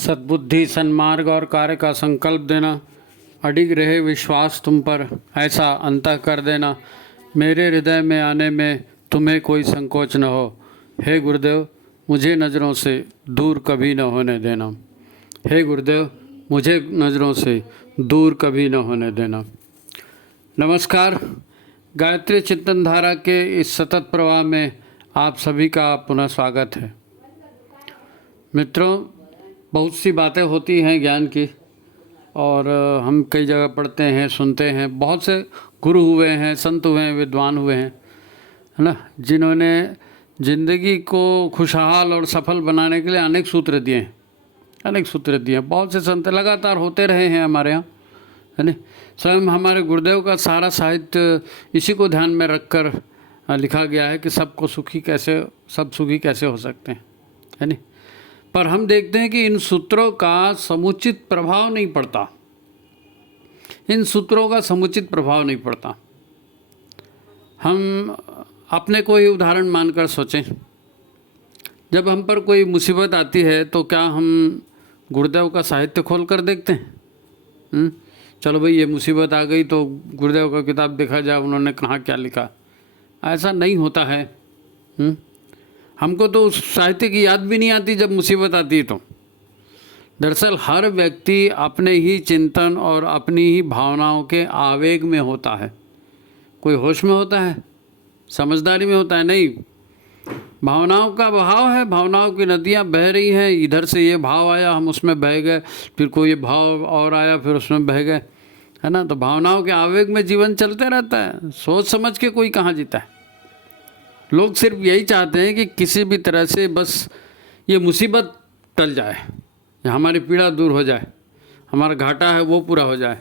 सद्बुद्धि, सन्मार्ग और कार्य का संकल्प देना, अडिग रहे विश्वास तुम पर, ऐसा अंतः कर देना, मेरे हृदय में आने में तुम्हें कोई संकोच न हो। हे गुरुदेव, मुझे नज़रों से दूर कभी न होने देना। हे गुरुदेव, मुझे नज़रों से दूर कभी न होने देना। नमस्कार। गायत्री चिंतन धारा के इस सतत प्रवाह में आप सभी का पुनः स्वागत है। मित्रों, बहुत सी बातें होती हैं ज्ञान की, और हम कई जगह पढ़ते हैं, सुनते हैं। बहुत से गुरु हुए हैं, संत हुए हैं, विद्वान हुए हैं, है ना, जिन्होंने ज़िंदगी को खुशहाल और सफल बनाने के लिए अनेक सूत्र दिए हैं, अनेक सूत्र दिए हैं। बहुत से संत लगातार होते रहे हैं हमारे यहाँ, है ना। स्वयं हमारे गुरुदेव का सारा साहित्य इसी को ध्यान में रखकर लिखा गया है कि सब सुखी कैसे हो सकते हैं, है ना। पर हम देखते हैं कि इन सूत्रों का समुचित प्रभाव नहीं पड़ता, इन सूत्रों का समुचित प्रभाव नहीं पड़ता। हम अपने को ही उदाहरण मानकर सोचें, जब हम पर कोई मुसीबत आती है तो क्या हम गुरुदेव का साहित्य खोल कर देखते हैं? चलो भाई, ये मुसीबत आ गई तो गुरुदेव का किताब देखा जाए, उन्होंने कहाँ क्या लिखा। ऐसा नहीं होता है। हमको तो उस साहित्य की याद भी नहीं आती जब मुसीबत आती है तो। दरअसल हर व्यक्ति अपने ही चिंतन और अपनी ही भावनाओं के आवेग में होता है। कोई होश में होता है, समझदारी में होता है? नहीं। भावनाओं का बहाव है, भावनाओं की नदियाँ बह रही हैं। इधर से ये भाव आया, हम उसमें बह गए, फिर कोई भाव और आया, फिर उसमें बह गए, है ना। तो भावनाओं के आवेग में जीवन चलते रहता है। सोच समझ के कोई कहाँ जीता है। लोग सिर्फ यही चाहते हैं कि किसी भी तरह से बस ये मुसीबत टल जाए, या हमारी पीड़ा दूर हो जाए, हमारा घाटा है वो पूरा हो जाए।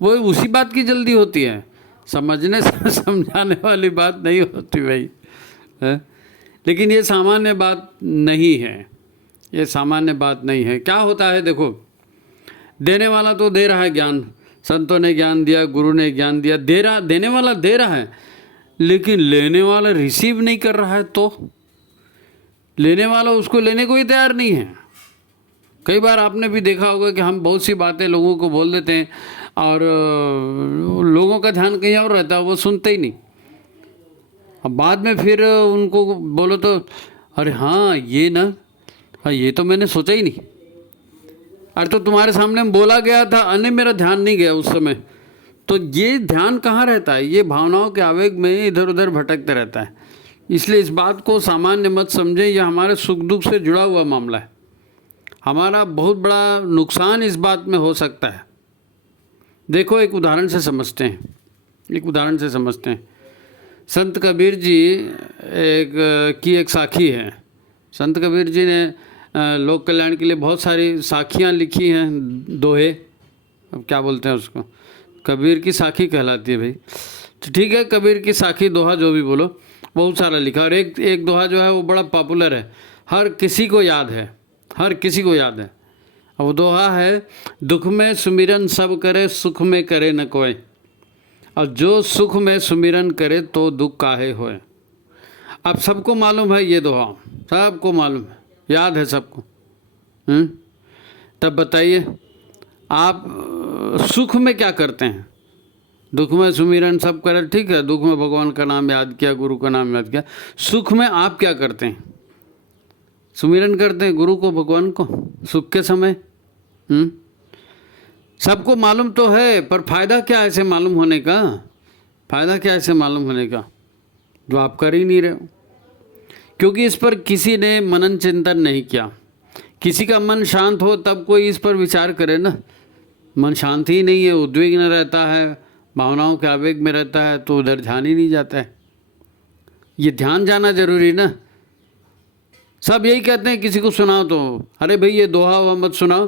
वो उसी बात की जल्दी होती है, समझने से समझाने वाली बात नहीं होती भाई, है? लेकिन ये सामान्य बात नहीं है, ये सामान्य बात नहीं है। क्या होता है देखो, देने वाला तो दे रहा है ज्ञान, संतों ने ज्ञान दिया, गुरु ने ज्ञान दिया, देने वाला दे रहा है, लेकिन लेने वाला रिसीव नहीं कर रहा है तो लेने वाला उसको लेने को ही तैयार नहीं है। कई बार आपने भी देखा होगा कि हम बहुत सी बातें लोगों को बोल देते हैं और लोगों का ध्यान कहीं और रहता है, वो सुनते ही नहीं। अब बाद में फिर उनको बोलो तो अरे हाँ ये ना, हाँ ये तो मैंने सोचा ही नहीं, अरे तो तुम्हारे सामने बोला गया था, अन्य मेरा ध्यान नहीं गया उस समय। तो ये ध्यान कहाँ रहता है? ये भावनाओं के आवेग में इधर उधर भटकते रहता है। इसलिए इस बात को सामान्य मत समझें, यह हमारे सुख दुख से जुड़ा हुआ मामला है। हमारा बहुत बड़ा नुकसान इस बात में हो सकता है। देखो, एक उदाहरण से समझते हैं, संत कबीर जी एक साखी है। संत कबीर जी ने लोक कल्याण के लिए बहुत सारी साखियाँ लिखी हैं, दोहे, अब क्या बोलते हैं उसको, कबीर की साखी कहलाती है भाई। तो ठीक है, कबीर की साखी, दोहा, जो भी बोलो, बहुत सारा लिखा। और एक दोहा जो है वो बड़ा पॉपुलर है, हर किसी को याद है। अब वो दोहा है, दुख में सुमिरन सब करे, सुख में करे न कोई, और जो सुख में सुमिरन करे तो दुख काहे होए। अब सबको मालूम है ये दोहा, सबको मालूम है, याद है सबको। तब बताइए आप सुख में क्या करते हैं? दुख में सुमिरन सब करे, ठीक है, दुख में भगवान का नाम याद किया, गुरु का नाम याद किया। सुख में आप क्या करते हैं? सुमिरन करते हैं गुरु को, भगवान को, सुख के समय। सबको मालूम तो है, पर फायदा क्या है ऐसे मालूम होने का? जो आप कर ही नहीं रहे हो, क्योंकि इस पर किसी ने मनन चिंतन नहीं किया। किसी का मन शांत हो तब कोई इस पर विचार करे ना। मन शांत ही नहीं है, उद्विग्न रहता है, भावनाओं के आवेग में रहता है, तो उधर ध्यान ही नहीं जाता है। ये ध्यान जाना जरूरी ना। सब यही कहते हैं, किसी को सुनाओ तो अरे भाई ये दोहा हुआ मत सुनाओ,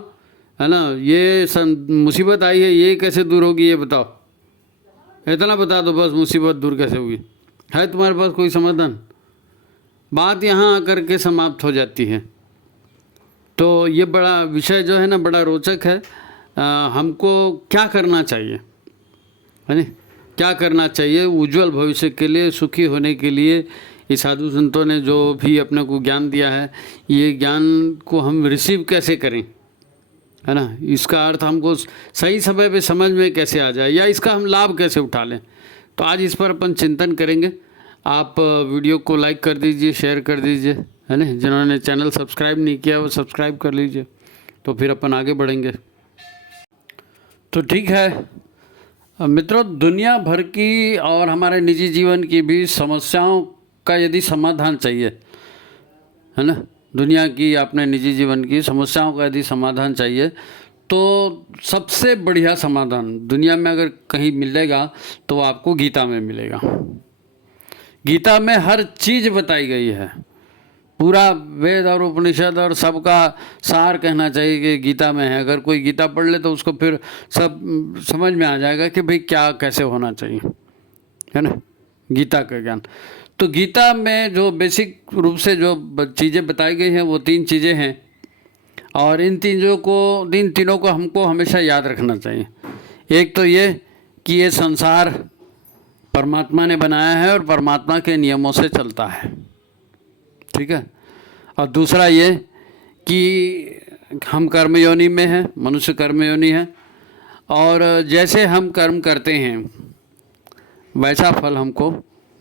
है ना, ये मुसीबत आई है, ये कैसे दूर होगी ये बताओ, इतना बता दो बस, मुसीबत दूर कैसे होगी। है तुम्हारे पास कोई समाधान? बात यहाँ आकर के समाप्त हो जाती है। तो ये बड़ा विषय जो है ना, बड़ा रोचक है। हमको क्या करना चाहिए, है ना, क्या करना चाहिए उज्जवल भविष्य के लिए, सुखी होने के लिए। ये साधु संतों ने जो भी अपने को ज्ञान दिया है, ये ज्ञान को हम रिसीव कैसे करें, है ना। इसका अर्थ हमको सही समय पे समझ में कैसे आ जाए या इसका हम लाभ कैसे उठा लें, तो आज इस पर अपन चिंतन करेंगे। आप वीडियो को लाइक कर दीजिए, शेयर कर दीजिए, है ना। जिन्होंने चैनल सब्सक्राइब नहीं किया वो सब्सक्राइब कर लीजिए, तो फिर अपन आगे बढ़ेंगे। तो ठीक है मित्रों, दुनिया भर की और हमारे निजी जीवन की भी समस्याओं का यदि समाधान चाहिए, है ना, दुनिया की अपने निजी जीवन की समस्याओं का यदि समाधान चाहिए, तो सबसे बढ़िया समाधान दुनिया में अगर कहीं मिलेगा तो आपको गीता में मिलेगा। गीता में हर चीज़ बताई गई है, पूरा वेद और उपनिषद और सबका सार कहना चाहिए कि गीता में है। अगर कोई गीता पढ़ ले तो उसको फिर सब समझ में आ जाएगा कि भाई क्या कैसे होना चाहिए, है ना, गीता का ज्ञान। तो गीता में जो बेसिक रूप से जो चीज़ें बताई गई हैं वो 3 चीज़ें हैं, और इन तीनों को हमको हमेशा याद रखना चाहिए। एक तो ये कि ये संसार परमात्मा ने बनाया है और परमात्मा के नियमों से चलता है, ठीक है। और दूसरा ये कि हम कर्मयोनि में हैं, मनुष्य कर्मयोनि है, और जैसे हम कर्म करते हैं वैसा फल हमको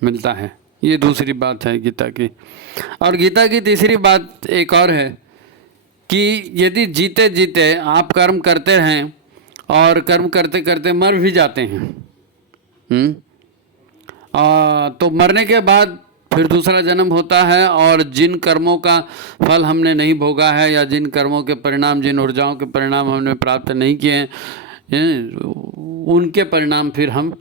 मिलता है। ये दूसरी बात है गीता की। और गीता की तीसरी बात एक और है कि यदि जीते जीते आप कर्म करते रहें और कर्म करते करते मर भी जाते हैं, तो मरने के बाद फिर दूसरा जन्म होता है, और जिन कर्मों का फल हमने नहीं भोगा है या जिन कर्मों के परिणाम, जिन ऊर्जाओं के परिणाम हमने प्राप्त नहीं किए हैं, उनके परिणाम फिर हम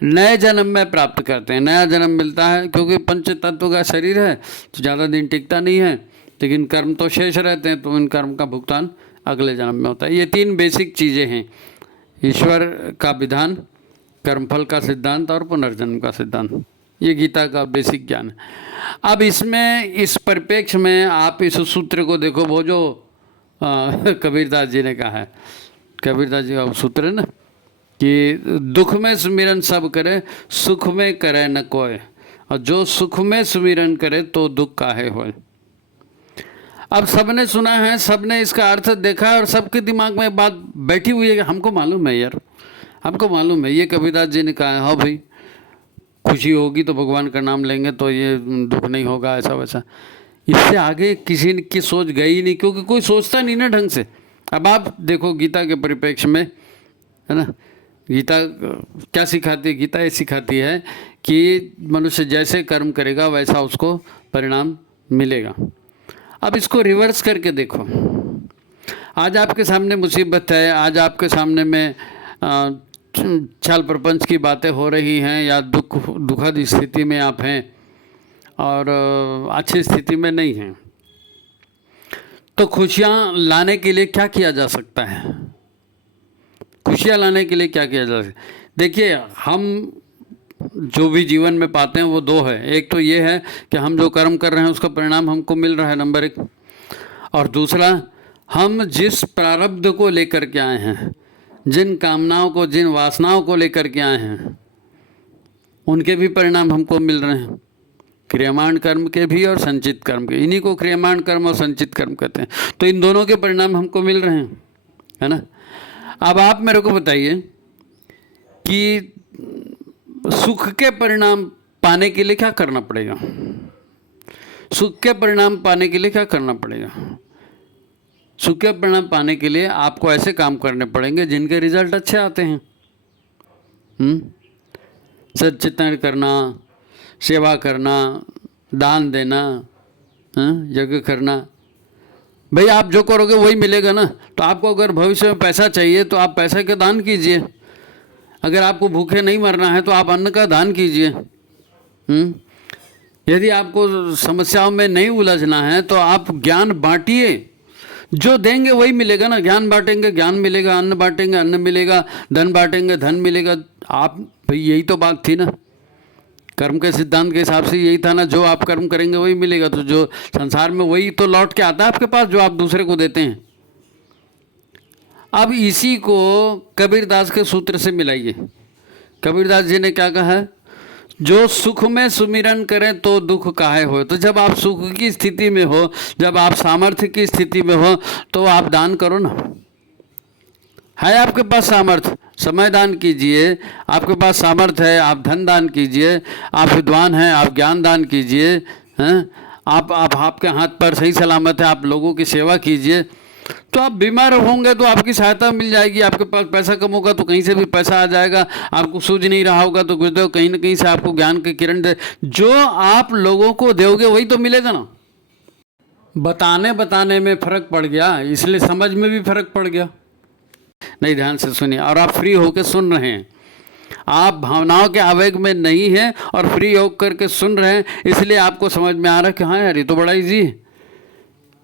नए जन्म में प्राप्त करते हैं। नया जन्म मिलता है, क्योंकि पंच तत्व का शरीर है तो ज़्यादा दिन टिकता नहीं है, लेकिन कर्म तो शेष रहते हैं, तो इन कर्म का भुगतान अगले जन्म में होता है। ये 3 बेसिक चीज़ें हैं, ईश्वर का विधान, कर्मफल का सिद्धांत और पुनर्जन्म का सिद्धांत। ये गीता का बेसिक ज्ञान है। अब इसमें इस परिप्रेक्ष्य में आप इस सूत्र को देखो, वो जो कबीरदास जी ने कहा है, कबीरदास जी का सूत्र है ना कि दुख में सुमिरन सब करे, सुख में करे न कोय, और जो सुख में सुमिरन करे तो दुख काहे होए। अब सबने सुना है, सबने इसका अर्थ देखा है, और सबके दिमाग में बात बैठी हुई है कि हमको मालूम है यार, हमको मालूम है, ये कबीरदास जी ने कहा है, हाँ भाई खुशी होगी तो भगवान का नाम लेंगे तो ये दुख नहीं होगा, ऐसा वैसा। इससे आगे किसी की सोच गई नहीं, क्योंकि कोई सोचता नहीं ना ढंग से। अब आप देखो गीता के परिप्रेक्ष्य में, है ना, गीता क्या सिखाती है? गीता ये सिखाती है कि मनुष्य जैसे कर्म करेगा वैसा उसको परिणाम मिलेगा। अब इसको रिवर्स करके देखो, आज आपके सामने मुसीबत है, आज आपके सामने में छल प्रपंच की बातें हो रही हैं, या दुखद स्थिति में आप हैं और अच्छी स्थिति में नहीं हैं, तो खुशियाँ लाने के लिए क्या किया जा सकता है? खुशियाँ लाने के लिए क्या किया जा सकता है? देखिए, हम जो भी जीवन में पाते हैं वो 2 है। एक तो ये है कि हम जो कर्म कर रहे हैं उसका परिणाम हमको मिल रहा है, नंबर 1, और दूसरा हम जिस प्रारब्ध को लेकर के आए हैं, जिन कामनाओं को, जिन वासनाओं को लेकर के आए हैं, उनके भी परिणाम हमको मिल रहे हैं, क्रियमाण कर्म के भी और संचित कर्म के। इन्हीं को क्रियमाण कर्म और संचित कर्म कहते हैं। तो इन दोनों के परिणाम हमको मिल रहे हैं, है ना। अब आप मेरे को बताइए कि सुख के परिणाम पाने के लिए क्या करना पड़ेगा? सुख के परिणाम पाने के लिए क्या करना पड़ेगा? सुख के परिणाम पाने के लिए आपको ऐसे काम करने पड़ेंगे जिनके रिजल्ट अच्छे आते हैं। सच्चिंतन करना, सेवा करना, दान देना, यज्ञ करना। भाई आप जो करोगे वही मिलेगा ना। तो आपको अगर भविष्य में पैसा चाहिए तो आप पैसे का दान कीजिए। अगर आपको भूखे नहीं मरना है तो आप अन्न का दान कीजिए। यदि आपको समस्याओं में नहीं उलझना है तो आप ज्ञान बांटिए। जो देंगे वही मिलेगा ना। ज्ञान बांटेंगे ज्ञान मिलेगा, अन्न बांटेंगे अन्न मिलेगा, धन बांटेंगे धन मिलेगा। आप भाई यही तो बात थी ना, कर्म के सिद्धांत के हिसाब से यही था ना, जो आप कर्म करेंगे वही मिलेगा। तो जो संसार में वही तो लौट के आता है आपके पास जो आप दूसरे को देते हैं। अब इसी को कबीरदास के सूत्र से मिलाइए। कबीरदास जी ने क्या कहा है? जो सुख में सुमिरन करें तो दुख काहे हो। तो जब आप सुख की स्थिति में हो, जब आप सामर्थ्य की स्थिति में हो तो आप दान करो ना। है आपके पास सामर्थ्य, समय दान कीजिए। आपके पास सामर्थ्य है, आप धन दान कीजिए। आप विद्वान हैं, आप ज्ञान दान कीजिए। हैं, आप आपके हाथ पर सही सलामत है, आप लोगों की सेवा कीजिए। तो आप बीमार होंगे तो आपकी सहायता मिल जाएगी। आपके पास पैसा कम होगा तो कहीं से भी पैसा आ जाएगा। आपको सूझ नहीं रहा होगा तो गुरुदेव कहीं ना कहीं से आपको ज्ञान की किरण दे। जो आप लोगों को दोगे वही तो मिलेगा ना। बताने बताने में फ़र्क पड़ गया, इसलिए समझ में भी फ़र्क पड़ गया। नहीं, ध्यान से सुनिए। और आप फ्री होकर सुन रहे हैं, आप भावनाओं के आवेग में नहीं हैं और फ्री होकर करके सुन रहे हैं, इसलिए आपको समझ में आ रहा है कि हाँ यार ये तो बड़ा ईजी है,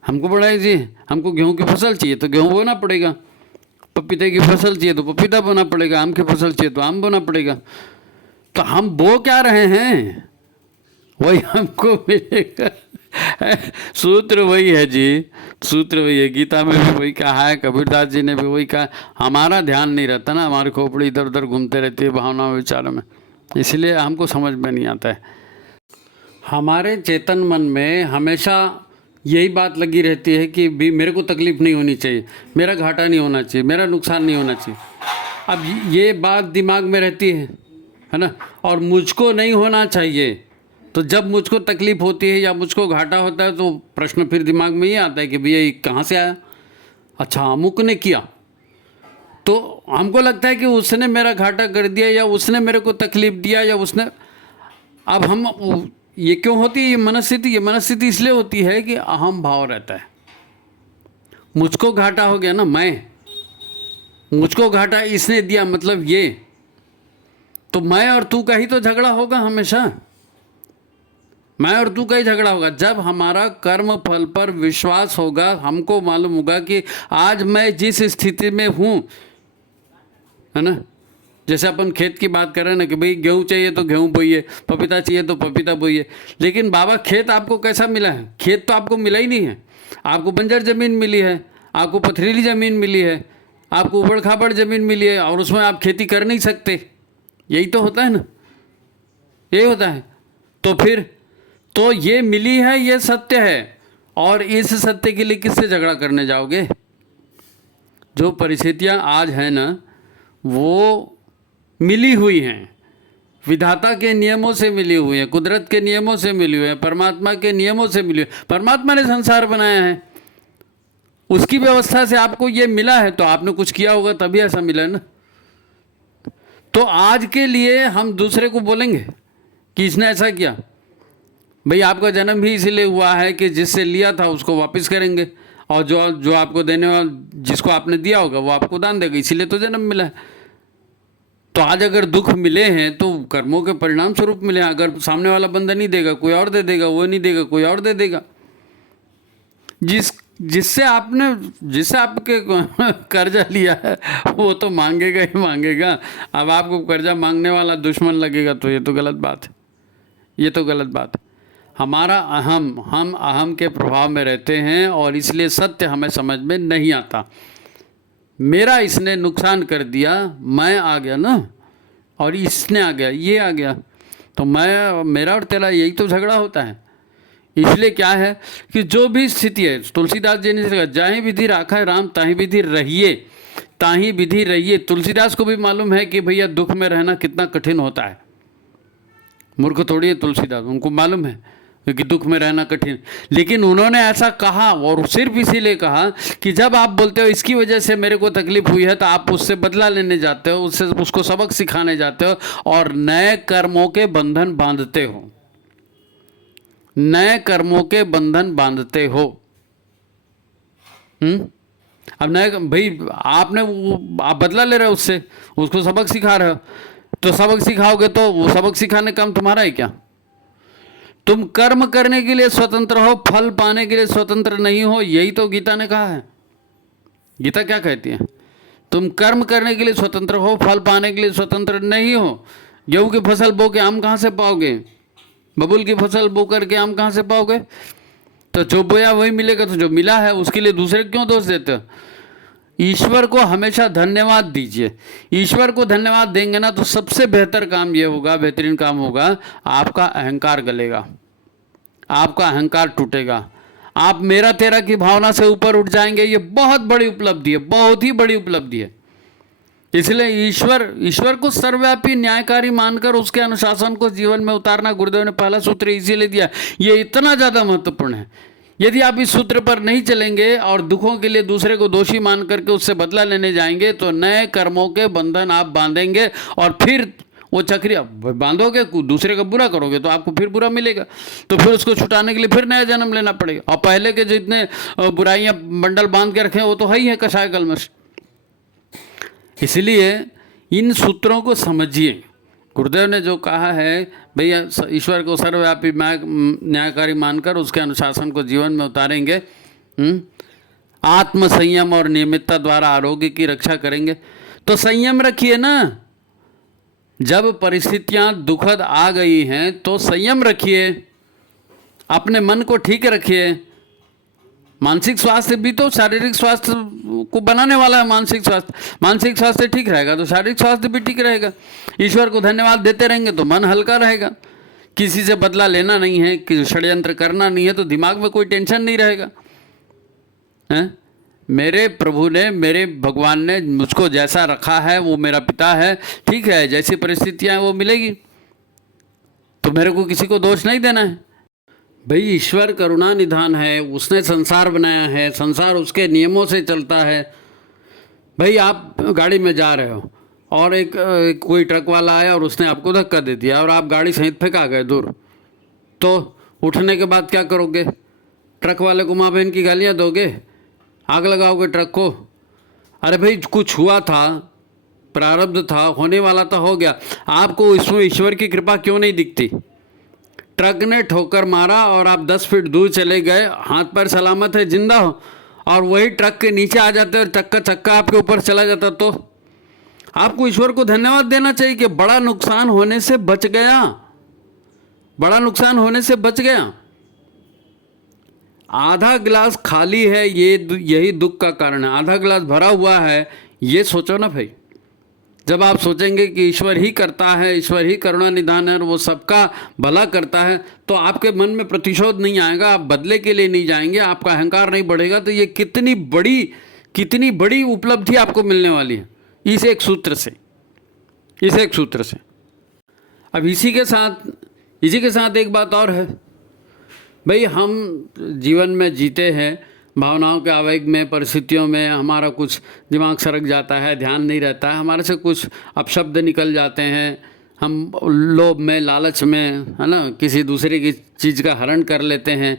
हमको बड़ा ईजी है। हमको गेहूं की फसल चाहिए तो गेहूं बोना पड़ेगा, पपीते की फसल चाहिए तो पपीता बोना पड़ेगा, आम की फसल चाहिए तो आम बोना पड़ेगा। तो हम बो क्या रहे हैं, वही हमको मिलेगा। सूत्र वही है जी, सूत्र वही है। गीता में भी वही कहा है, कबीरदास जी ने भी वही कहा। हमारा ध्यान नहीं रहता ना, हमारी खोपड़ी इधर उधर घूमते रहती है भावनाओं विचारों में, इसलिए हमको समझ में नहीं आता है। हमारे चेतन मन में हमेशा यही बात लगी रहती है कि भी मेरे को तकलीफ नहीं होनी चाहिए, मेरा घाटा नहीं होना चाहिए, मेरा नुकसान नहीं होना चाहिए। अब ये बात दिमाग में रहती है ना। और मुझको नहीं होना चाहिए, तो जब मुझको तकलीफ होती है या मुझको घाटा होता है तो प्रश्न फिर दिमाग में ये आता है कि भैया ये कहाँ से आया। अच्छा, अमुक ने किया, तो हमको लगता है कि उसने मेरा घाटा कर दिया या उसने मेरे को तकलीफ दिया या उसने। अब हम ये क्यों होती है ये मनस्थिति? ये मनस्थिति इसलिए होती है कि अहम भाव रहता है। मुझको घाटा हो गया ना, मुझको घाटा इसने दिया, मतलब ये तो मैं और तू का ही तो झगड़ा होगा हमेशा, मैं और तू का ही झगड़ा होगा। जब हमारा कर्म फल पर विश्वास होगा, हमको मालूम होगा कि आज मैं जिस स्थिति में हूँ, है ना। जैसे अपन खेत की बात कर रहे हैं ना कि भाई गेहूँ चाहिए तो गेहूँ बोइए, पपीता चाहिए तो पपीता बोइए। लेकिन बाबा खेत आपको कैसा मिला है? खेत तो आपको मिला ही नहीं है। आपको बंजर ज़मीन मिली है, आपको पथरीली ज़मीन मिली है, आपको उबड़ खाबड़ ज़मीन मिली है और उसमें आप खेती कर नहीं सकते। यही तो होता है ना, यही होता है। तो फिर तो ये मिली है, ये सत्य है, और इस सत्य के लिए किससे झगड़ा करने जाओगे? जो परिस्थितियाँ आज हैं ना, वो मिली हुई हैं, विधाता के नियमों से मिली हुई है, कुदरत के नियमों से मिली हुई है, परमात्मा के नियमों से मिली हुई है। परमात्मा ने संसार बनाया है, उसकी व्यवस्था से आपको ये मिला है, तो आपने कुछ किया होगा तभी ऐसा मिला है ना। तो आज के लिए हम दूसरे को बोलेंगे कि इसने ऐसा किया। भाई आपका जन्म भी इसीलिए हुआ है कि जिससे लिया था उसको वापस करेंगे, और जो आपको देने वाला, जिसको आपने दिया होगा वो आपको दान देगा, इसीलिए तो जन्म मिला है। तो आज अगर दुख मिले हैं तो कर्मों के परिणाम स्वरूप मिले। अगर सामने वाला बंदा नहीं देगा, कोई और दे देगा, वो नहीं देगा, कोई और दे देगा। जिससे आपके कर्जा लिया है वो तो मांगेगा ही मांगेगा। अब आपको कर्जा मांगने वाला दुश्मन लगेगा तो ये तो गलत बात है, ये तो गलत बात है। हमारा हम अहम के प्रभाव में रहते हैं और इसलिए सत्य हमें समझ में नहीं आता। मेरा इसने नुकसान कर दिया, मैं आ गया ना, और इसने आ गया, ये आ गया, तो मेरा और तेरा यही तो झगड़ा होता है। इसलिए क्या है कि जो भी स्थिति है, तुलसीदास जी ने कहा, जाहि विधि राखा है राम ताहि विधि रहिए, ताहि विधि रहिए। तुलसीदास को भी मालूम है कि भैया दुख में रहना कितना कठिन होता है। मूर्ख थोड़ी है तुलसीदास, उनको मालूम है कि दुख में रहना कठिन। लेकिन उन्होंने ऐसा कहा, और सिर्फ इसीलिए कहा कि जब आप बोलते हो इसकी वजह से मेरे को तकलीफ हुई है, तो आप उससे बदला लेने जाते हो, उसको सबक सिखाने जाते हो और नए कर्मों के बंधन बांधते हो, नए कर्मों के बंधन बांधते हो। अब नए भाई आप बदला ले रहे हो उससे, उसको सबक सिखा रहे हो, तो सबक सिखाओगे तो वो सबक सिखाने काम तुम्हारा है क्या? तुम कर्म करने के लिए स्वतंत्र हो, फल पाने के लिए स्वतंत्र नहीं हो। यही तो गीता ने कहा है। गीता क्या कहती है? तुम कर्म करने के लिए स्वतंत्र हो, फल पाने के लिए स्वतंत्र नहीं हो। गेहूं की फसल बो के आम कहाँ से पाओगे? बबूल की फसल बो करके आम कहाँ से पाओगे? तो जो बोया वही मिलेगा। तो जो मिला है उसके लिए दूसरे क्यों दोष देते हो? ईश्वर को हमेशा धन्यवाद दीजिए। ईश्वर को धन्यवाद देंगे ना तो सबसे बेहतर काम ये होगा, बेहतरीन काम होगा, आपका अहंकार गलेगा, आपका अहंकार टूटेगा, आप मेरा तेरा की भावना से ऊपर उठ जाएंगे। ये बहुत बड़ी उपलब्धि है, बहुत ही बड़ी उपलब्धि है। इसलिए ईश्वर को सर्वव्यापी न्यायकारी मानकर उसके अनुशासन को जीवन में उतारना गुरुदेव ने पहला सूत्र इसीलिए दिया। ये इतना ज़्यादा महत्वपूर्ण है। यदि आप इस सूत्र पर नहीं चलेंगे और दुखों के लिए दूसरे को दोषी मान करके उससे बदला लेने जाएंगे तो नए कर्मों के बंधन आप बांधेंगे और फिर वो चक्री बांधोगे, दूसरे का बुरा करोगे तो आपको फिर बुरा मिलेगा, तो फिर उसको छुटाने के लिए फिर नया जन्म लेना पड़ेगा। और पहले के जितने बुराइयां बंडल बांध के रखे वो तो है ही है कषाय कलमश। इसलिए इन सूत्रों को समझिए। गुरुदेव ने जो कहा है भैया, ईश्वर को सर्वव्यापी न्यायकारी मानकर उसके अनुशासन को जीवन में उतारेंगे, आत्म संयम और नियमितता द्वारा आरोग्य की रक्षा करेंगे। तो संयम रखिए ना, जब परिस्थितियां दुखद आ गई हैं तो संयम रखिए, अपने मन को ठीक रखिए। मानसिक स्वास्थ्य भी तो शारीरिक स्वास्थ्य को बनाने वाला है। मानसिक स्वास्थ्य ठीक रहेगा तो शारीरिक स्वास्थ्य भी ठीक रहेगा। ईश्वर को धन्यवाद देते रहेंगे तो मन हल्का रहेगा। किसी से बदला लेना नहीं है, किसी षड्यंत्र करना नहीं है, तो दिमाग में कोई टेंशन नहीं रहेगा। हैं? मेरे प्रभु ने, मेरे भगवान ने मुझको जैसा रखा है वो मेरा पिता है, ठीक है, जैसी परिस्थितियां वो मिलेगी, तो मेरे को किसी को दोष नहीं देना है। भाई ईश्वर करुणा निधान है, उसने संसार बनाया है, संसार उसके नियमों से चलता है। भाई आप गाड़ी में जा रहे हो और एक कोई ट्रक वाला आया और उसने आपको धक्का दे दिया और आप गाड़ी सहित फेंका गए दूर, तो उठने के बाद क्या करोगे? ट्रक वाले को माँ बहन की गालियाँ दोगे? आग लगाओगे ट्रक को? अरे भाई कुछ हुआ था, प्रारब्ध था, होने वाला था, हो गया। आपको इसमें ईश्वर की कृपा क्यों नहीं दिखती? ट्रक ने ठोकर मारा और आप 10 फीट दूर चले गए, हाथ पैर सलामत है, जिंदा हो, और वही ट्रक के नीचे आ जाते और ट्रक का चक्का आपके ऊपर चला जाता, तो आपको ईश्वर को धन्यवाद देना चाहिए कि बड़ा नुकसान होने से बच गया, बड़ा नुकसान होने से बच गया। आधा गिलास खाली है, यही दुख का कारण है। आधा गिलास भरा हुआ है, ये सोचो ना भाई। जब आप सोचेंगे कि ईश्वर ही करता है, ईश्वर ही करुणा निधान है और वो सबका भला करता है, तो आपके मन में प्रतिशोध नहीं आएगा, आप बदले के लिए नहीं जाएंगे, आपका अहंकार नहीं बढ़ेगा। तो ये कितनी बड़ी उपलब्धि आपको मिलने वाली है इस एक सूत्र से, इस एक सूत्र से। अब इसी के साथ एक बात और है भाई, हम जीवन में जीते हैं, भावनाओं के आवेग में, परिस्थितियों में हमारा कुछ दिमाग सरक जाता है, ध्यान नहीं रहता है, हमारे से कुछ अपशब्द निकल जाते हैं, हम लोभ में, लालच में, है ना, किसी दूसरे की चीज़ का हरण कर लेते हैं,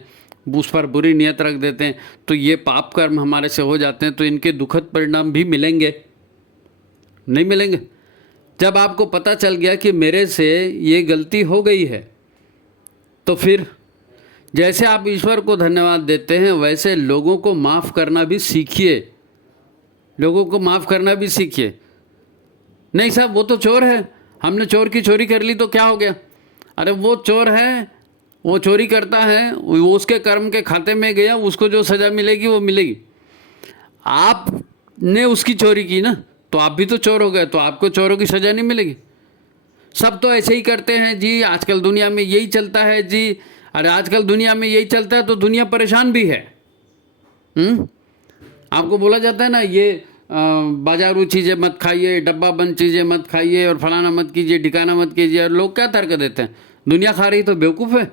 उस पर बुरी नियत रख देते हैं, तो ये पाप कर्म हमारे से हो जाते हैं। तो इनके दुखद परिणाम भी मिलेंगे, नहीं मिलेंगे? जब आपको पता चल गया कि मेरे से ये गलती हो गई है, तो फिर जैसे आप ईश्वर को धन्यवाद देते हैं वैसे लोगों को माफ़ करना भी सीखिए, लोगों को माफ़ करना भी सीखिए। नहीं साहब वो तो चोर है, हमने चोर की चोरी कर ली तो क्या हो गया? अरे वो चोर है, वो चोरी करता है, वो उसके कर्म के खाते में गया, उसको जो सज़ा मिलेगी वो मिलेगी। आपने उसकी चोरी की ना, तो आप भी तो चोर हो गए, तो आपको चोरों की सज़ा नहीं मिलेगी। सब तो ऐसे ही करते हैं जी, आजकल दुनिया में यही चलता है जी। अरे आजकल दुनिया में यही चलता है तो दुनिया परेशान भी है। आपको बोला जाता है ना, ये बाजारू चीज़ें मत खाइए, डब्बा बंद चीज़ें मत खाइए, और फलाना मत कीजिए, ठिकाना मत कीजिए, और लोग क्या तर्क देते हैं? दुनिया खा रही तो बेवकूफ़ है।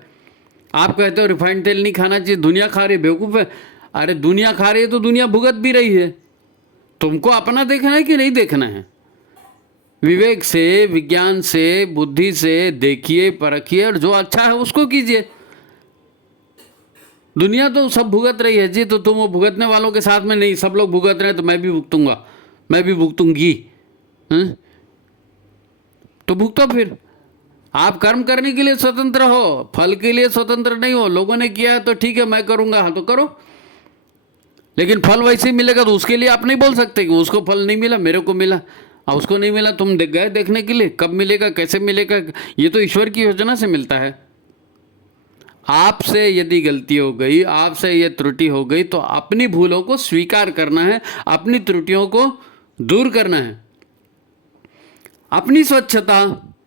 आप कहते हो रिफाइंड तेल नहीं खाना चाहिए, दुनिया खा रही, बेवकूफ़ है। अरे दुनिया खा रही है तो दुनिया भुगत भी रही है, तुमको अपना देखना है कि नहीं देखना है? विवेक से, विज्ञान से, बुद्धि से देखिए, परखिए, और जो अच्छा है उसको कीजिए। दुनिया तो सब भुगत रही है जी, तो तुम वो भुगतने वालों के साथ में नहीं, सब लोग भुगत रहे हैं तो मैं भी भुगतूंगा, मैं भी भुगतूंगी। तो भुगतो फिर। आप कर्म करने के लिए स्वतंत्र हो, फल के लिए स्वतंत्र नहीं हो। लोगों ने किया है तो ठीक है मैं करूंगा, हाँ तो करो, लेकिन फल वैसे ही मिलेगा तो उसके लिए आप नहीं बोल सकते कि उसको फल नहीं मिला, मेरे को मिला, और उसको नहीं मिला। तुम गए देखने के लिए, कब मिलेगा, कैसे मिलेगा? ये तो ईश्वर की योजना से मिलता है। आपसे यदि गलती हो गई, आपसे ये त्रुटि हो गई, तो अपनी भूलों को स्वीकार करना है, अपनी त्रुटियों को दूर करना है। अपनी स्वच्छता,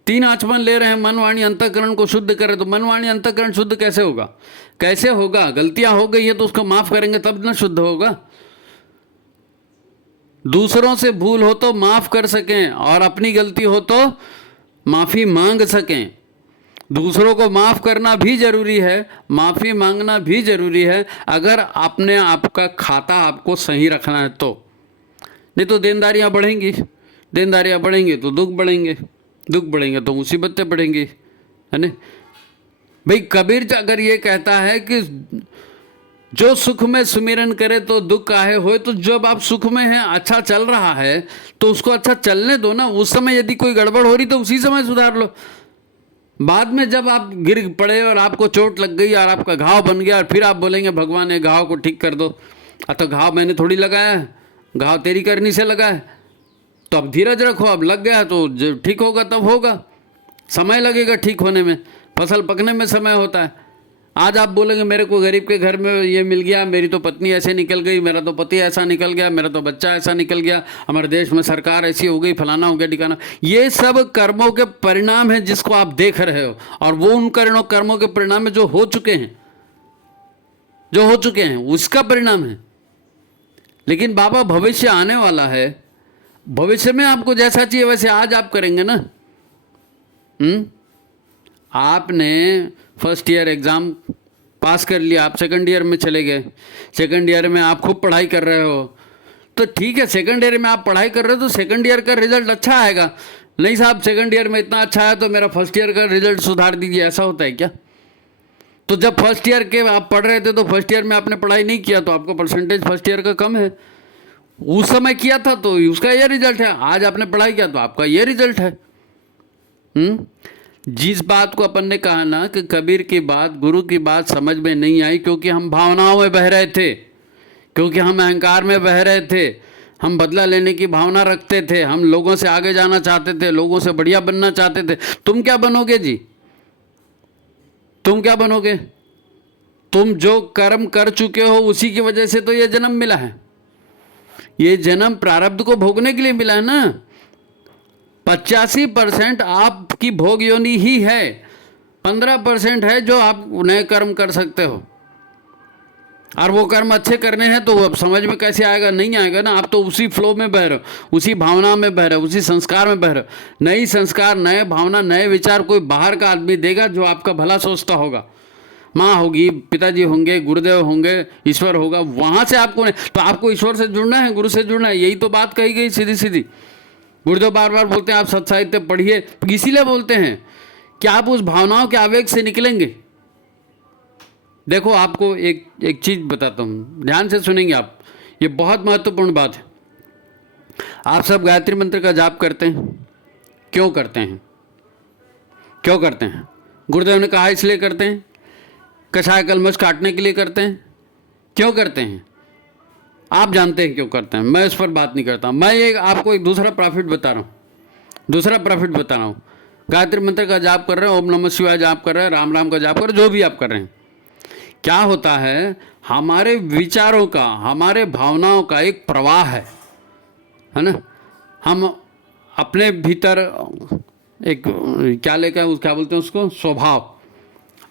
3 आचमन ले रहे हैं, मन वाणी अंतःकरण को शुद्ध करें, तो मन वाणी अंतःकरण शुद्ध कैसे होगा? कैसे होगा? गलतियां हो गई है तो उसको माफ करेंगे तब ना शुद्ध होगा। दूसरों से भूल हो तो माफ़ कर सकें और अपनी गलती हो तो माफ़ी मांग सकें। दूसरों को माफ़ करना भी ज़रूरी है, माफ़ी मांगना भी ज़रूरी है, अगर आपने आपका खाता आपको सही रखना है तो। नहीं तो देनदारियाँ बढ़ेंगी, देनदारियाँ बढ़ेंगी तो दुख बढ़ेंगे, दुख बढ़ेंगे तो मुसीबतें बढ़ेंगी, है ना। भाई कबीर अगर ये कहता है कि जो सुख में सुमिरन करे तो दुख काहे होए, तो जब आप सुख में हैं, अच्छा चल रहा है तो उसको अच्छा चलने दो ना। उस समय यदि कोई गड़बड़ हो रही तो उसी समय सुधार लो। बाद में जब आप गिर पड़े और आपको चोट लग गई और आपका घाव बन गया और फिर आप बोलेंगे भगवान ये घाव को ठीक कर दो, तो घाव मैंने थोड़ी लगाया है, घाव तेरी करनी से लगा है। तो अब धीरज रखो, अब लग गया तो जब ठीक होगा तब होगा, समय लगेगा ठीक होने में, फसल पकने में समय होता है। आज आप बोलेंगे मेरे को गरीब के घर में ये मिल गया, मेरी तो पत्नी ऐसे निकल गई, मेरा तो पति ऐसा निकल गया, मेरा तो बच्चा ऐसा निकल गया, हमारे देश में सरकार ऐसी हो गई, फलाना हो गया, ठिकाना। ये सब कर्मों के परिणाम हैं जिसको आप देख रहे हो, और वो उन कर्मों के परिणाम में जो हो चुके हैं, जो हो चुके हैं उसका परिणाम है। लेकिन बाबा भविष्य आने वाला है, भविष्य में आपको जैसा चाहिए वैसे आज आप करेंगे ना। आपने फर्स्ट ईयर एग्ज़ाम पास कर लिया, आप सेकंड ईयर में चले गए, सेकंड ईयर में आप खूब पढ़ाई कर रहे हो, तो ठीक है, सेकंड ईयर में आप पढ़ाई कर रहे हो तो सेकंड ईयर का रिजल्ट अच्छा आएगा। नहीं साहब सेकंड ईयर में इतना अच्छा है तो मेरा फर्स्ट ईयर का रिजल्ट सुधार दीजिए, ऐसा होता है क्या? तो जब फर्स्ट ईयर के आप पढ़ रहे थे तो फर्स्ट ईयर में आपने पढ़ाई नहीं किया तो आपका परसेंटेज फर्स्ट ईयर का कम है। उस समय किया था तो उसका ये रिजल्ट है, आज आपने पढ़ाई किया तो आपका ये रिजल्ट है। जिस बात को अपन ने कहा ना कि कबीर की बात, गुरु की बात समझ में नहीं आई क्योंकि हम भावनाओं में बह रहे थे, क्योंकि हम अहंकार में बह रहे थे, हम बदला लेने की भावना रखते थे, हम लोगों से आगे जाना चाहते थे, लोगों से बढ़िया बनना चाहते थे। तुम क्या बनोगे जी? तुम क्या बनोगे? तुम जो कर्म कर चुके हो उसी की वजह से तो ये जन्म मिला है। ये जन्म प्रारब्ध को भोगने के लिए मिला है ना। 85% आपकी भोग योनि ही है, 15% है जो आप नए कर्म कर सकते हो। और वो कर्म अच्छे करने हैं तो अब समझ में कैसे आएगा? नहीं आएगा ना। आप तो उसी फ्लो में बह रहे हो, उसी भावना में बह रहे हो, उसी संस्कार में बह रहे हो। नई संस्कार, नए भावना, नए विचार कोई बाहर का आदमी देगा जो आपका भला सोचता होगा। माँ होगी, पिताजी होंगे, गुरुदेव होंगे, ईश्वर होगा, वहाँ से आपको नहीं। तो आपको ईश्वर से जुड़ना है, गुरु से जुड़ना है, यही तो बात कही गई सीधी सीधी। गुरुदेव बार बार बोलते हैं आप सत्साहित्य पढ़िए, इसीलिए बोलते हैं कि आप उस भावनाओं के आवेग से निकलेंगे। देखो आपको एक चीज़ बताता हूँ, ध्यान से सुनेंगे आप, ये बहुत महत्वपूर्ण बात है। आप सब गायत्री मंत्र का जाप करते हैं, क्यों करते हैं? क्यों करते हैं? गुरुदेव ने कहा इसलिए करते हैं। कषाय कलमश काटने के लिए करते हैं। क्यों करते हैं? आप जानते हैं क्यों करते हैं, मैं इस पर बात नहीं करता। मैं आपको एक दूसरा प्रॉफिट बता रहा हूँ, दूसरा प्रॉफिट बता रहा हूँ। गायत्री मंत्र का जाप कर रहे हैं, ओम नमः शिवाय जाप कर रहे हैं, राम राम का जाप कर रहे हैं, जो भी आप कर रहे हैं, क्या होता है? हमारे विचारों का, हमारे भावनाओं का एक प्रवाह है ना। हम अपने भीतर एक क्या लेकर, क्या बोलते हैं उसको, स्वभाव,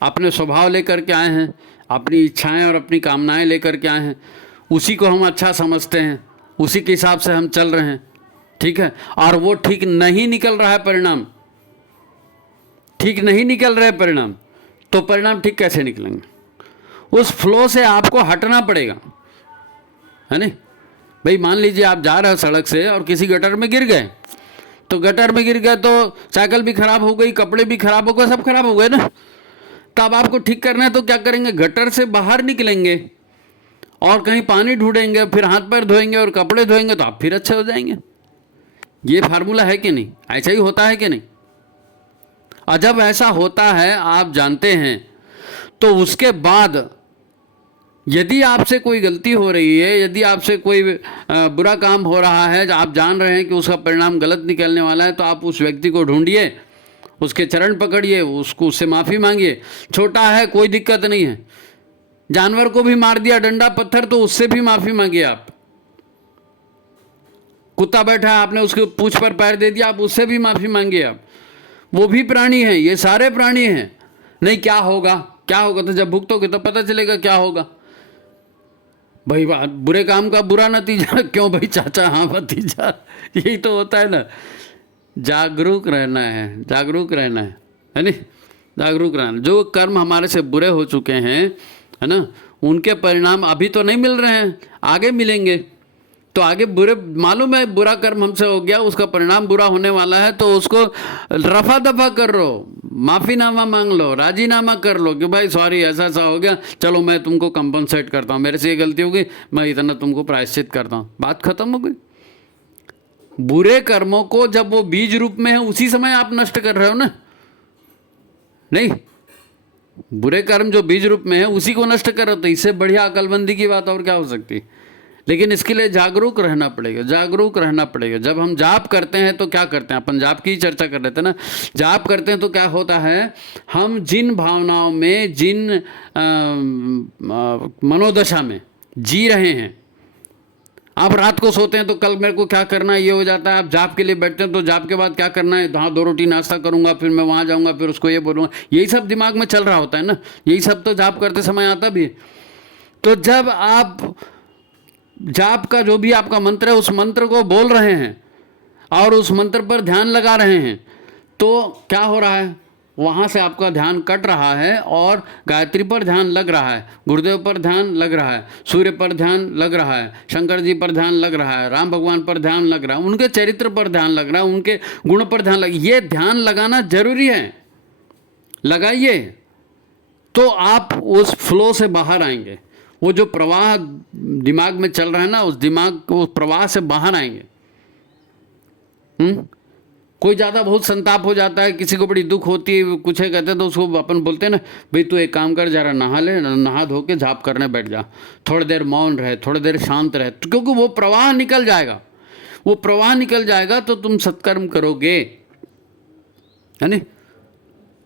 अपने स्वभाव लेकर के आए हैं, अपनी इच्छाएं और अपनी कामनाएं लेकर के आए हैं, उसी को हम अच्छा समझते हैं, उसी के हिसाब से हम चल रहे हैं, ठीक है। और वो ठीक नहीं निकल रहा है परिणाम, ठीक नहीं निकल रहे परिणाम, तो परिणाम ठीक कैसे निकलेंगे? उस फ्लो से आपको हटना पड़ेगा, है नहीं? भाई मान लीजिए आप जा रहे हो सड़क से और किसी गटर में गिर गए, तो गटर में गिर गए तो साइकिल भी खराब हो गई, कपड़े भी खराब हो गए, सब खराब हो गए ना। तब आपको ठीक करना है तो क्या करेंगे? गटर से बाहर निकलेंगे और कहीं पानी ढूंढेंगे, फिर हाथ पैर धोएंगे और कपड़े धोएंगे तो आप फिर अच्छे हो जाएंगे। ये फार्मूला है कि नहीं? ऐसा ही होता है कि नहीं? और जब ऐसा होता है आप जानते हैं, तो उसके बाद यदि आपसे कोई गलती हो रही है, यदि आपसे कोई बुरा काम हो रहा है, आप जान रहे हैं कि उसका परिणाम गलत निकलने वाला है, तो आप उस व्यक्ति को ढूंढिए, उसके चरण पकड़िए, उससे माफ़ी मांगिए। छोटा है कोई दिक्कत नहीं है, जानवर को भी मार दिया डंडा पत्थर तो उससे भी माफ़ी मांगिए आप। कुत्ता बैठा है, आपने उसके पूंछ पर पैर दे दिया, आप उससे भी माफ़ी मांगिए आप। वो भी प्राणी हैं, ये सारे प्राणी हैं। नहीं क्या होगा, क्या होगा? तो जब भुगतोगे तो पता चलेगा क्या होगा। भाई बुरे काम का बुरा नतीजा, क्यों भाई चाचा, हाँ भतीजा, यही तो होता है ना। जागरूक रहना है, जागरूक रहना है नहीं, जागरूक रहना। जो कर्म हमारे से बुरे हो चुके हैं, है ना, उनके परिणाम अभी तो नहीं मिल रहे हैं, आगे मिलेंगे। तो आगे बुरे, मालूम है बुरा कर्म हमसे हो गया, उसका परिणाम बुरा होने वाला है, तो उसको रफा दफा कर लो, माफ़ीनामा मांग लो, राजीनामा कर लो कि भाई सॉरी ऐसा ऐसा हो गया, चलो मैं तुमको कंपनसेट करता हूँ, मेरे से ये गलती हो गई, मैं इतना तुमको प्रायश्चित करता हूँ, बात खत्म हो गई। बुरे कर्मों को जब वो बीज रूप में है उसी समय आप नष्ट कर रहे हो ना, नहीं, बुरे कर्म जो बीज रूप में है उसी को नष्ट कर रहे हो, तो इससे बढ़िया अकलमंदी की बात और क्या हो सकती है। लेकिन इसके लिए जागरूक रहना पड़ेगा, जागरूक रहना पड़ेगा। जब हम जाप करते हैं तो क्या करते हैं, अपन जाप की चर्चा कर रहे थे ना, जाप करते हैं तो क्या होता है, हम जिन भावनाओं में, जिन मनोदशा में जी रहे हैं, आप रात को सोते हैं तो कल मेरे को क्या करना है ये हो जाता है, आप जाप के लिए बैठते हैं तो जाप के बाद क्या करना है, हाँ 2 रोटी नाश्ता करूंगा, फिर मैं वहाँ जाऊँगा, फिर उसको ये बोलूँगा, यही सब दिमाग में चल रहा होता है ना, यही सब तो जाप करते समय आता भी है। तो जब आप जाप का जो भी आपका मंत्र है उस मंत्र को बोल रहे हैं और उस मंत्र पर ध्यान लगा रहे हैं, तो क्या हो रहा है, वहाँ से आपका ध्यान कट रहा है और गायत्री पर ध्यान लग रहा है, गुरुदेव पर ध्यान लग रहा है, सूर्य पर ध्यान लग रहा है, शंकर जी पर ध्यान लग रहा है, राम भगवान पर ध्यान लग रहा है, उनके चरित्र पर ध्यान लग रहा है, उनके गुण पर ध्यान लग, ये ध्यान लगाना जरूरी है, लगाइए, तो आप उस फ्लो से बाहर आएंगे। वो जो प्रवाह दिमाग में चल रहा है ना, उस दिमाग को प्रवाह से बाहर आएंगे। कोई ज़्यादा बहुत संताप हो जाता है, किसी को बड़ी दुख होती है, कुछ है कहते हैं, तो उसको अपन बोलते हैं ना, भाई तू एक काम कर, जरा नहा ले, नहा धो के जाप करने बैठ जा, थोड़ी देर मौन रहे, थोड़ी देर शांत रहे, क्योंकि वो प्रवाह निकल जाएगा, वो प्रवाह निकल जाएगा तो तुम सत्कर्म करोगे, है नहीं।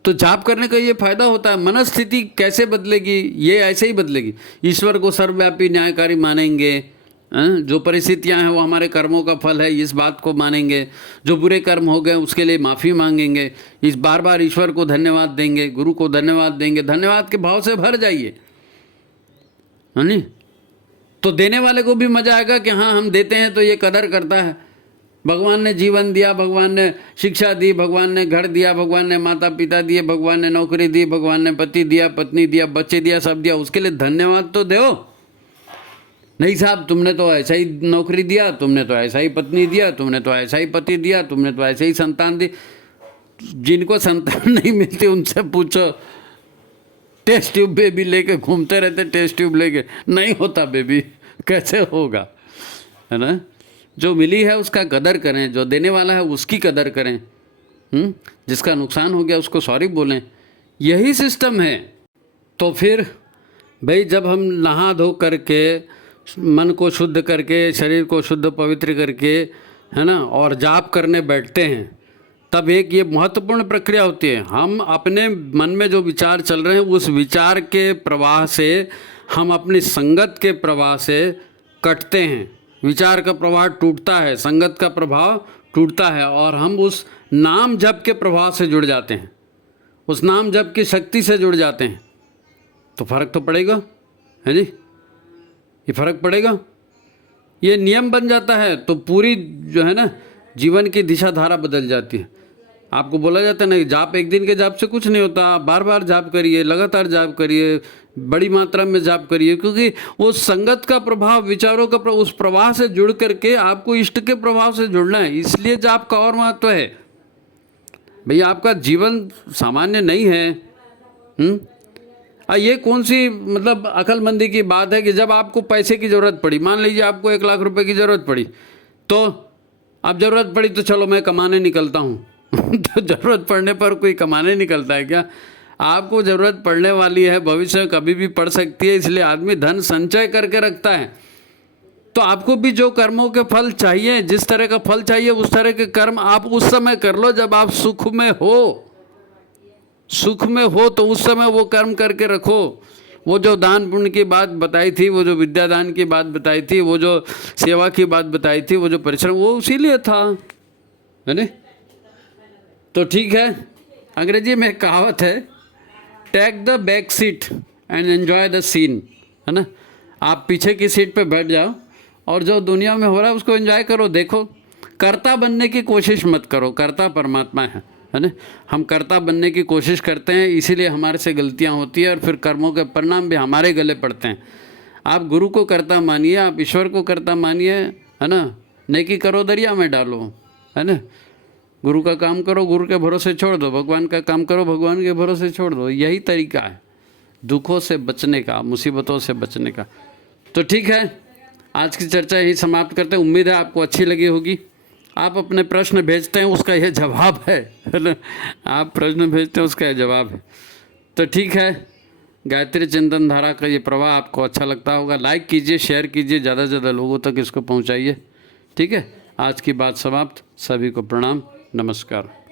तो जाप करने का ये फायदा होता है। मनस्थिति कैसे बदलेगी, ये ऐसे ही बदलेगी, ईश्वर को सर्वव्यापी न्यायकारी मानेंगे, जो परिस्थितियां हैं वो हमारे कर्मों का फल है, इस बात को मानेंगे, जो बुरे कर्म हो गए उसके लिए माफ़ी मांगेंगे, इस बार बार ईश्वर को धन्यवाद देंगे, गुरु को धन्यवाद देंगे, धन्यवाद के भाव से भर जाइए, है नहीं। तो देने वाले को भी मजा आएगा कि हाँ हम देते हैं तो ये कदर करता है, भगवान ने जीवन दिया, भगवान ने शिक्षा दी, भगवान ने घर दिया, भगवान ने माता पिता दिए, भगवान ने नौकरी दी, भगवान ने पति दिया, पत्नी दिया, बच्चे दिया, सब दिया, उसके लिए धन्यवाद तो दो। नहीं साहब तुमने तो ऐसा ही नौकरी दिया, तुमने तो ऐसा ही पत्नी दिया, तुमने तो ऐसा ही पति दिया, तुमने तो ऐसे ही संतान दी। जिनको संतान नहीं मिलती उनसे पूछो, टेस्ट ट्यूब बेबी लेके घूमते रहते, टेस्ट ट्यूब लेके, नहीं होता बेबी, कैसे होगा, है ना। जो मिली है उसका कदर करें, जो देने वाला है उसकी कदर करें, जिसका नुकसान हो गया उसको सॉरी बोलें, यही सिस्टम है। तो फिर भाई जब हम नहा धो करके, मन को शुद्ध करके, शरीर को शुद्ध पवित्र करके, है ना, और जाप करने बैठते हैं, तब एक ये महत्वपूर्ण प्रक्रिया होती है, हम अपने मन में जो विचार चल रहे हैं उस विचार के प्रवाह से, हम अपनी संगत के प्रवाह से कटते हैं, विचार का प्रवाह टूटता है, संगत का प्रभाव टूटता है, और हम उस नाम जप के प्रभाव से जुड़ जाते हैं, उस नाम जप की शक्ति से जुड़ जाते हैं। तो फर्क तो पड़ेगा, है जी, ये फर्क पड़ेगा, ये नियम बन जाता है, तो पूरी जो है ना जीवन की दिशा धारा बदल जाती है। आपको बोला जाता है ना, जाप एक दिन के जाप से कुछ नहीं होता, बार बार जाप करिए, लगातार जाप करिए, बड़ी मात्रा में जाप करिए, क्योंकि वो संगत का प्रभाव, विचारों का उस प्रवाह से जुड़ करके आपको इष्ट के प्रभाव से जुड़ना है, इसलिए जाप का और महत्व है। भैया आपका जीवन सामान्य नहीं है। ये कौन सी मतलब अक्लमंदी की बात है कि जब आपको पैसे की ज़रूरत पड़ी, मान लीजिए आपको 1 लाख रुपए की ज़रूरत पड़ी, तो अब ज़रूरत पड़ी तो चलो मैं कमाने निकलता हूँ तो ज़रूरत पड़ने पर कोई कमाने निकलता है क्या? आपको ज़रूरत पड़ने वाली है, भविष्य में कभी भी पड़ सकती है, इसलिए आदमी धन संचय करके रखता है। तो आपको भी जो कर्मों के फल चाहिए, जिस तरह का फल चाहिए उस तरह के कर्म आप उस समय कर लो जब आप सुख में हो। सुख में हो तो उस समय वो कर्म करके रखो। वो जो दान पुण्य की बात बताई थी, वो जो विद्यादान की बात बताई थी, वो जो सेवा की बात बताई थी, वो जो परिश्रम, वो उसी लिए था, है ना। तो ठीक है, अंग्रेजी में कहावत है, take the back seat and enjoy the scene, है ना। आप पीछे की सीट पे बैठ जाओ और जो दुनिया में हो रहा है उसको एंजॉय करो, देखो। कर्ता बनने की कोशिश मत करो, कर्ता परमात्मा है ना। हम कर्ता बनने की कोशिश करते हैं, इसीलिए हमारे से गलतियां होती है और फिर कर्मों के परिणाम भी हमारे गले पड़ते हैं। आप गुरु को कर्ता मानिए, आप ईश्वर को कर्ता मानिए, है ना। नेकी करो दरिया में डालो, है ना। गुरु का काम करो, गुरु के भरोसे छोड़ दो, भगवान का काम करो, भगवान के भरोसे छोड़ दो। यही तरीका है दुखों से बचने का, मुसीबतों से बचने का। तो ठीक है, आज की चर्चा यही समाप्त करते हैं। उम्मीद है आपको अच्छी लगी होगी। आप अपने प्रश्न भेजते हैं, उसका यह जवाब है ना। आप प्रश्न भेजते हैं, उसका यह जवाब है। तो ठीक है, गायत्री चिंतन धारा का ये प्रवाह आपको अच्छा लगता होगा। लाइक कीजिए, शेयर कीजिए, ज़्यादा से ज़्यादा लोगों तक इसको पहुंचाइए। ठीक है, आज की बात समाप्त। सभी को प्रणाम, नमस्कार।